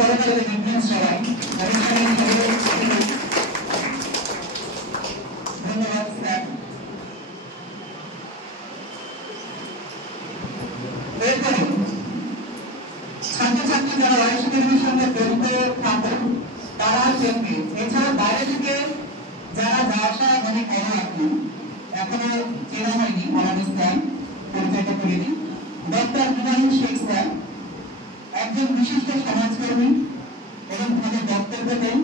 বড় করে ইনফ্লুয়েন্স সবাই ধন্যবাদ স্যার। এরপরে ছাত্রছাত্রী যারা ওয়াইশ একাডেমির সঙ্গে জড়িত থাকেন তারা কেন্দ্রে, এছাড়া বাইরে থেকে যারা যাওয়া মনে করা এখনো চেনা হয়নি আমাদের স্যার পরিচয়টা করে দিই। ডক্টর ইব্রাহিম শেখ স্যার একজন বিশিষ্ট সমাজকর্মী এবং তাদের বক্তব্য দেন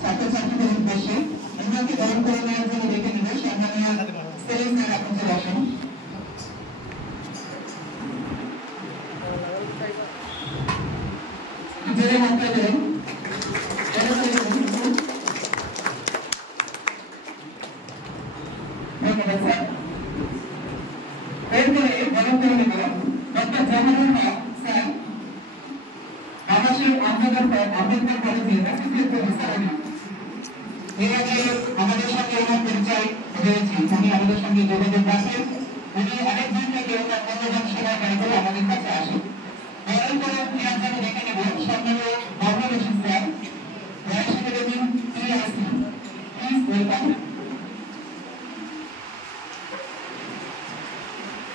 ছাত্রছাত্রীদের উদ্দেশ্যে। ওনাকে গ্রহণ করে নেওয়ার জন্য ডেকে নেব সম্মানীয় সেলিম স্যার, আপনি চলে আসুন। জেলে মাত্রা দেন ধন্যবাদ স্যার। এরপরে গ্রহণ করে নেব ডক্টর জাহানুল হক স্যার, আবাসিক আম্বেদকর কলেজের অ্যাসোসিয়েট প্রফেসর। এর আগে আমাদের সঙ্গে ওনার পরিচয় হয়েছে, উনি আমাদের সঙ্গে যোগাযোগ রাখেন। উনি অনেক দিন থেকে ওনার মূল্যবান সময় ব্যয় করে আমাদের কাছে আসেন। গ্রহণ করে নেওয়ার জন্য ডেকে নেব সম্মানীয় বাংলাদেশি স্যার, ওয়াইশ একাডেমি টিআইসি, প্লিজ ওয়েলকাম।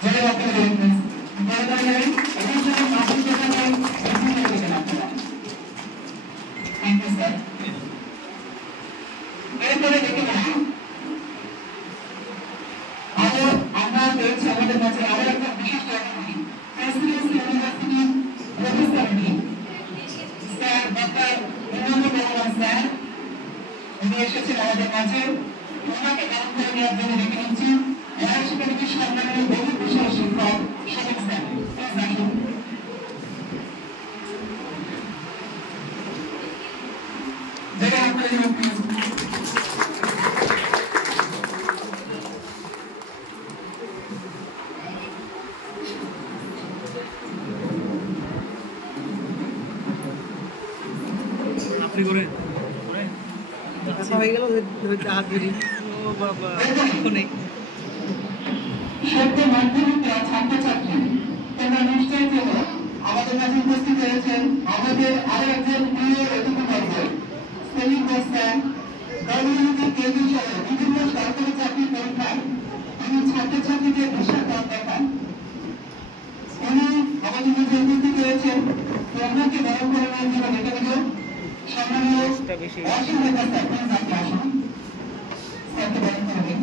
জেলে মাত্রা দেন প্লিজ। এরপরে দেখে নেব আমরা পেয়েছি আমাদের কাছে আরো একটা বিশিষ্ট অতিথি, প্রেসিডেন্সি ইউনিভার্সিটির professor sir doctor Imamur Rahman sir. উনি এসেছেন আমাদের কাছে, ওনাকে গ্রহণ করে নেওয়ার জন্য ডেকে নিচ্ছি ওয়াইশ একাডেমির সম্মানীয় বহু বিশাল শিক্ষক শফিক স্যার, প্লিজ আসুন। আপনি করেন আচ্ছা হয়ে গেল হাত ধরি। ও বাবা নেই সত্য মাধ্যমিকরা ছাত্রছাত্রী তোমরা নিশ্চয়ই চেনো, আমাদের কাছে উপস্থিত হয়েছেন আমাদের আরো একজন প্রিয় অতিথিবর্গ সেলিম স্যার। গণতন্ত্রের কেন্দ্র সহ বিভিন্ন সরকারি চাকরির পরীক্ষায় তিনি ছাত্রছাত্রীদের বিশাল পথ দেখান। উনি আমাদের মধ্যে উপস্থিত হয়েছেন, ওনাকে গ্রহণ করে নেওয়ার জন্য ডেকে নেব সম্মানীয় অসীম নেতা স্যার, প্লিজ আপনি আসুন, স্যারকে গ্রহণ করে দিন।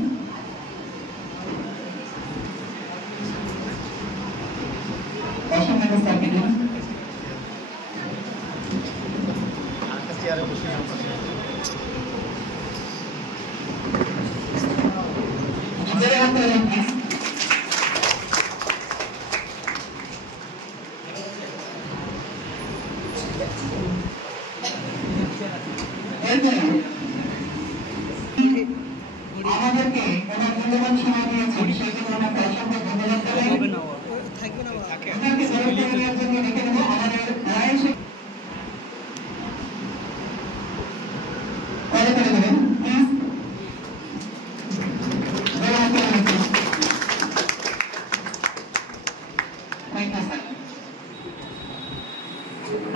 অসীম নেতা স্যারকে দিন। জেলে মাত্রা দেন প্লিজ। আমাদেরকে ওনার মূল্যবান সময় দিয়েছেন, সেই জন্য ওনাকে অসংখ্য ধন্যবাদ জানাই। ওনাকে গ্রহণ করে নেওয়ার জন্য ডেকে নেব আমাদের ওয়াইশ করে দেবেন প্লিজ। Thank you sir.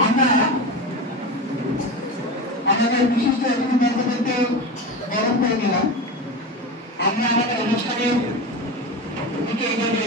আমরা আমাদের বিশিষ্ট অতিথিবর্গদেরকে গ্রহণ করে নিলাম। আমরা আমাদের অনুষ্ঠানের দিকে এগিয়ে